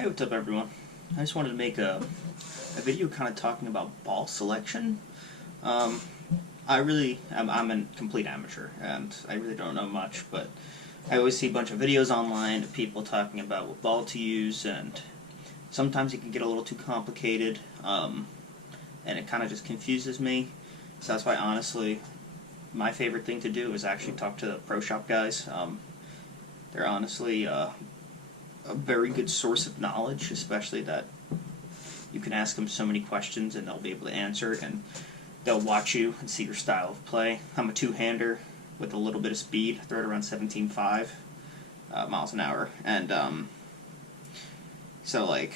Hey, what's up everyone? I just wanted to make a video kind of talking about ball selection. Um, I'm a complete amateur and I really don't know much, but I always see a bunch of videos online of people talking about what ball to use, and sometimes it can get a little too complicated, and it kind of just confuses me. So that's why honestly my favorite thing to do is actually talk to the pro shop guys. They're honestly a very good source of knowledge, especially that you can ask them so many questions and they'll be able to answer it, and they'll watch you and see your style of play. I'm a two-hander with a little bit of speed. I throw it around 17.5 miles an hour, and so like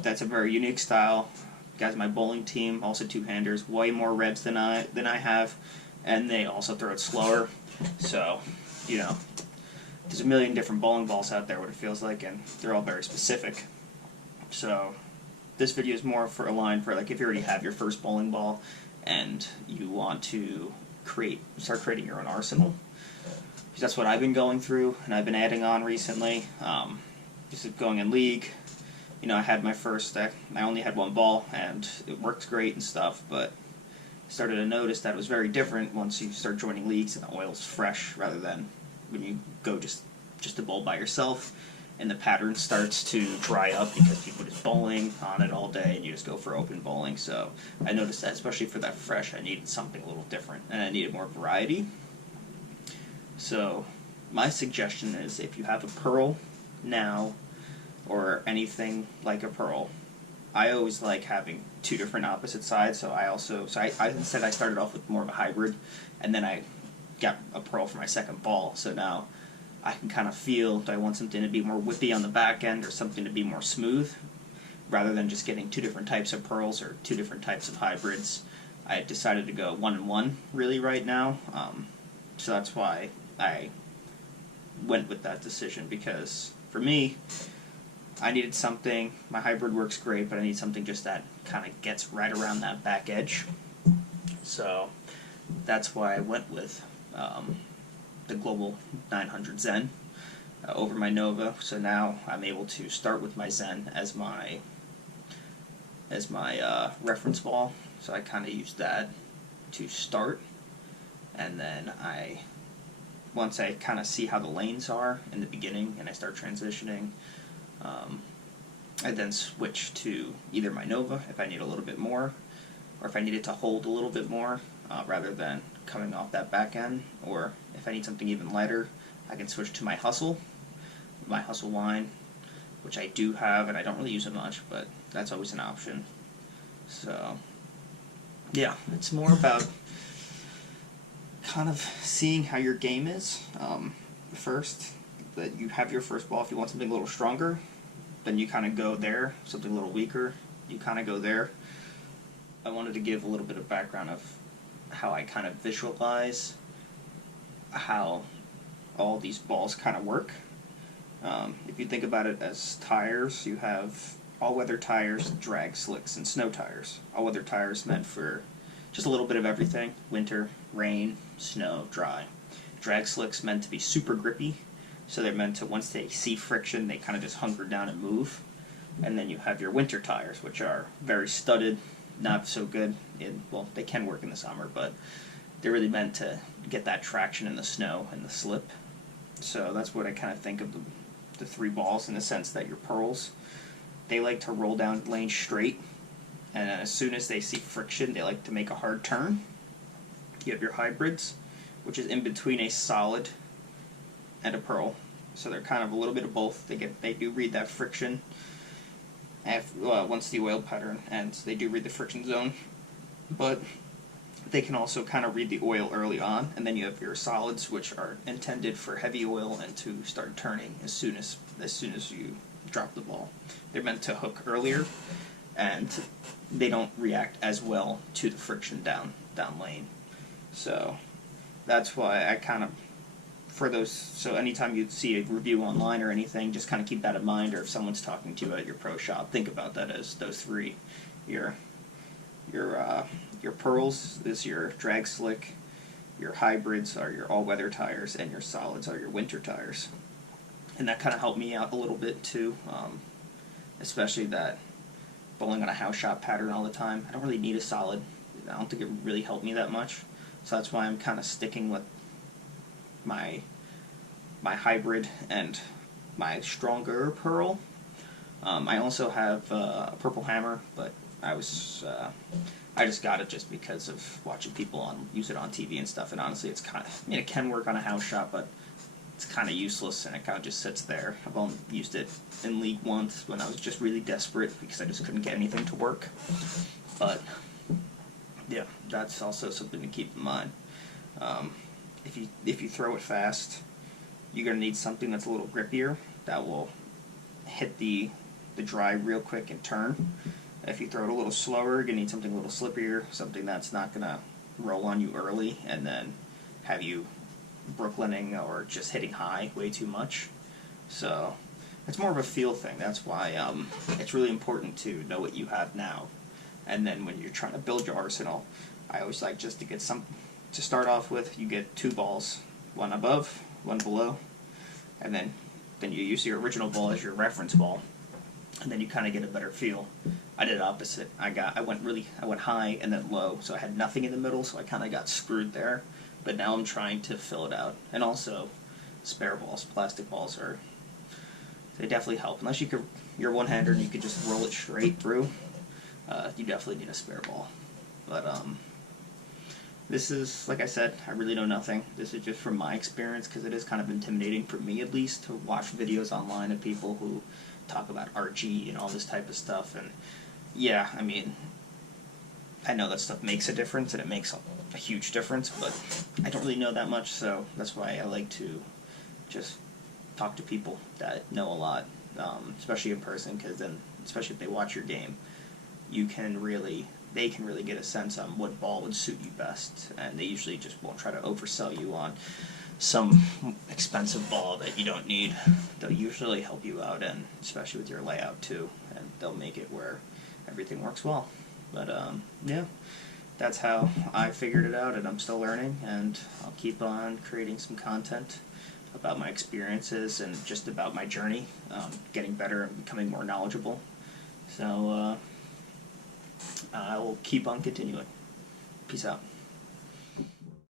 that's a very unique style. Guys on my bowling team, also two-handers, way more revs than I have, and they also throw it slower. So, you know, there's a million different bowling balls out there, what it feels like, and they're all very specific. So this video is more for aligned for like if you already have your first bowling ball and you want to start creating your own arsenal. Because that's what I've been going through and I've been adding on recently. Just going in league, you know, I had my first, I only had one ball and it worked great and stuff, but I started to notice that it was very different once you start joining leagues and the oil's fresh rather than when you go just to bowl by yourself, and the pattern starts to dry up because people just bowling on it all day and you just go for open bowling. So I noticed that especially for that fresh I needed something a little different and I needed more variety. So my suggestion is if you have a pearl now or anything like a pearl, I always like having two different opposite sides. So I said I started off with more of a hybrid, and then I got a pearl for my second ball. So now I can kind of feel, do I want something to be more whippy on the back end or something to be more smooth, rather than just getting two different types of pearls or two different types of hybrids. I decided to go 1-1 really right now. So that's why I went with that decision, because for me, I needed something, my hybrid works great, but I need something just that kind of gets right around that back edge. So that's why I went with the Global 900 Zen over my Nova. So now I'm able to start with my Zen as my reference ball. So I kind of use that to start, and then once I kind of see how the lanes are in the beginning and I start transitioning, I then switch to either my Nova if I need a little bit more, or if I need it to hold a little bit more rather than coming off that back end, or if I need something even lighter, I can switch to my Hustle line, which I do have and I don't really use it much, but that's always an option. So yeah, it's more about kind of seeing how your game is. First, that you have your first ball, if you want something a little stronger, then you kind of go there. Something a little weaker, you kind of go there. I wanted to give a little bit of background of how I kind of visualize how all these balls kind of work. If you think about it as tires, you have all-weather tires, drag slicks, and snow tires. All-weather tires meant for just a little bit of everything: winter, rain, snow, dry. Drag slicks meant to be super grippy, so they're meant to, once they see friction, they kind of just hunker down and move. And then you have your winter tires, which are very studded, not so good well, they can work in the summer, but they're really meant to get that traction in the snow and the slip. So that's what I kind of think of the three balls, in the sense that your pearls, they like to roll down lane straight, and as soon as they see friction, they like to make a hard turn. You have your hybrids, which is in between a solid and a pearl, so they're kind of a little bit of both. They do read that friction once the oil pattern ends. They do read the friction zone, but they can also kind of read the oil early on. And then you have your solids, which are intended for heavy oil and to start turning as soon as you drop the ball. They're meant to hook earlier, and they don't react as well to the friction down lane. So that's why I kind of, for those, so anytime you see a review online or anything, just kind of keep that in mind, or if someone's talking to you at your pro shop, think about that as those three. Your pearls is your drag slick, your hybrids are your all-weather tires, and your solids are your winter tires. And that kind of helped me out a little bit too. especially that bowling on a house shot pattern all the time. I don't really need a solid. I don't think it really helped me that much. So that's why I'm kind of sticking with my hybrid and my stronger pearl. I also have a purple hammer, but I just got it just because of watching people use it on TV and stuff. And honestly, it's kind of, I mean, it can work on a house shot, but it's kind of useless, and it kind of just sits there. I've only used it in League once when I was just really desperate because I just couldn't get anything to work. But yeah, that's also something to keep in mind. If you throw it fast, you're gonna need something that's a little grippier that will hit the dry real quick and turn. If you throw it a little slower, you're gonna need something a little slippier, something that's not gonna roll on you early and then have you brooklining or just hitting high way too much. So it's more of a feel thing. That's why it's really important to know what you have now, and then when you're trying to build your arsenal, I always like just to get to start off with. You get 2 balls, one above, one below, and then you use your original ball as your reference ball, and then you kind of get a better feel. I did opposite. I went high and then low, so I had nothing in the middle, so I kind of got screwed there. But now I'm trying to fill it out. And also, spare balls, plastic balls they definitely help. Unless you're one-hander and you could just roll it straight through, you definitely need a spare ball. But this is, like I said, I really know nothing. This is just from my experience, because it is kind of intimidating for me, at least, to watch videos online of people who talk about RG and all this type of stuff. And yeah, I mean, I know that stuff makes a difference, and it makes a huge difference, but I don't really know that much, so that's why I like to just talk to people that know a lot, especially in person, because then, especially if they watch your game, they can really get a sense on what ball would suit you best, and they usually just won't try to oversell you on some expensive ball that you don't need. They'll usually help you out, and especially with your layout too, and they'll make it where everything works well. But yeah, that's how I figured it out, and I'm still learning, and I'll keep on creating some content about my experiences and just about my journey, getting better and becoming more knowledgeable. So I will keep on continuing. Peace out.